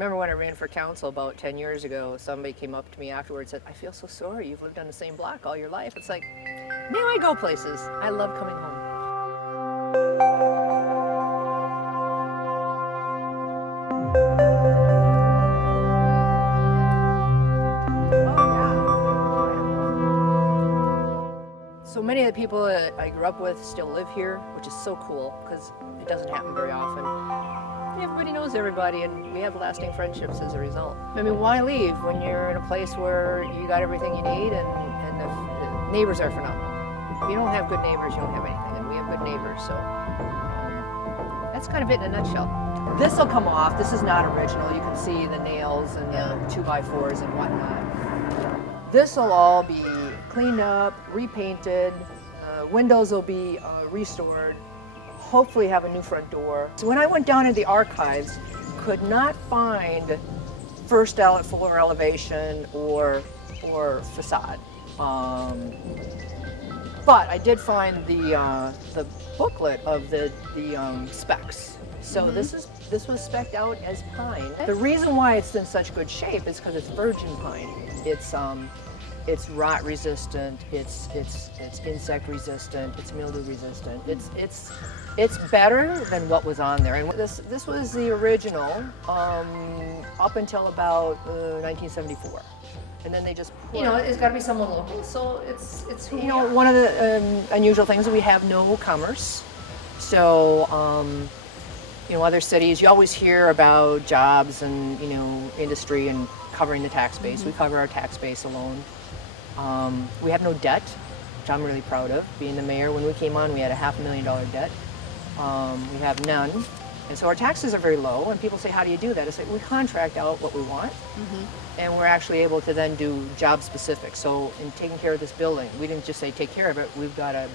Remember when I ran for council about 10 years ago, somebody came up to me afterwards and said, I feel so sorry, you've lived on the same block all your life. It's like, now I go places. I love coming home. So many of the people that I grew up with still live here, which is so cool because it doesn't happen very often. Everybody knows everybody, and we have lasting friendships as a result. I mean, why leave when you're in a place where you got everything you need and the neighbors are phenomenal. If you don't have good neighbors, you don't have anything, and we have good neighbors, so that's kind of it in a nutshell. This will come off. This is not original. You can see the nails and the 2x4s and whatnot. This will all be cleaned up, repainted, windows will be restored, hopefully have a new front door. So when I went down into the archives, could not find first floor elevation or facade. But I did find the booklet of the specs. So this was spec'd out as pine. The reason why it's in such good shape is because it's virgin pine. It's rot resistant, it's insect resistant, it's mildew resistant. It's better than what was on there. And this was the original up until about 1974. And then they just put, it's got to be someone local. So it's who we are. One of the unusual things is we have no commerce. So other cities, you always hear about jobs and industry and covering the tax base. We cover our tax base alone. We have no debt, which I'm really proud of. Being the mayor, when we came on, we had a $500,000 debt. We have none. And so our taxes are very low, and people say, how do you do that? I say, we contract out what we want, and we're actually able to then do job specific. So in taking care of this building, we didn't just say take care of it, we've got a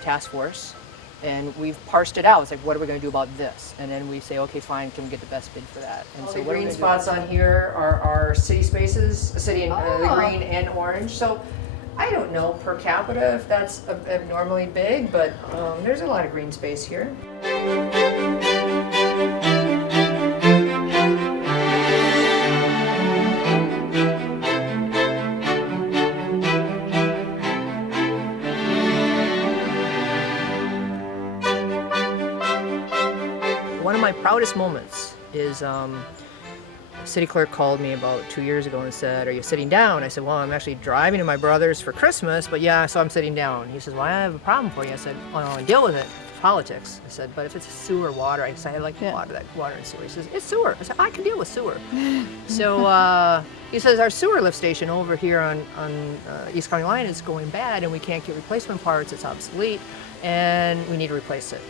task force, and we've parsed it out. It's like, what are we going to do about this? And then we say, okay, fine, can we get the best bid for that? And so the green spots on here are our city spaces, city and the green and orange. So I don't know per capita if that's abnormally big, but there's a lot of green space here. One of my proudest moments is city clerk called me about 2 years ago and said, are you sitting down? I said, well, I'm actually driving to my brother's for Christmas, but yeah, so I'm sitting down. He says, well, I have a problem for you. I said, well, I'll deal with it. Politics. I said, but if it's sewer water, I said, I like water and sewer. He says, it's sewer. I said, I can deal with sewer. So he says, our sewer lift station over here on East County Line is going bad and we can't get replacement parts, it's obsolete, and we need to replace it.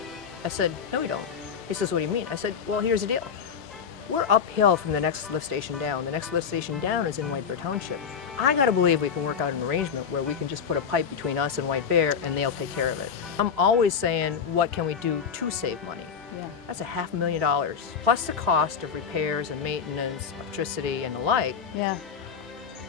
I said, no, we don't. He says, what do you mean? I said, well, here's the deal. We're uphill from the next lift station down. The next lift station down is in White Bear Township. I gotta believe we can work out an arrangement where we can just put a pipe between us and White Bear and they'll take care of it. I'm always saying, what can we do to save money? Yeah. That's $500,000, plus the cost of repairs and maintenance, electricity and the like. Yeah.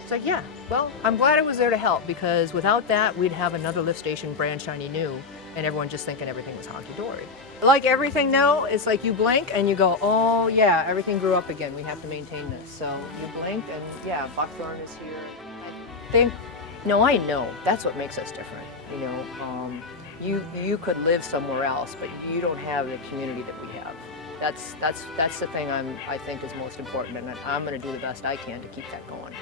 It's like, yeah, well, I'm glad I was there to help, because without that, we'd have another lift station brand shiny new and everyone just thinking everything was honky-dory. Like everything now, it's like you blink and you go, oh yeah, everything grew up again. We have to maintain this. So you blink and yeah, Buckthorn is here. I know that's what makes us different. You could live somewhere else, but you don't have the community that we have. That's the thing I think is most important, and I'm going to do the best I can to keep that going.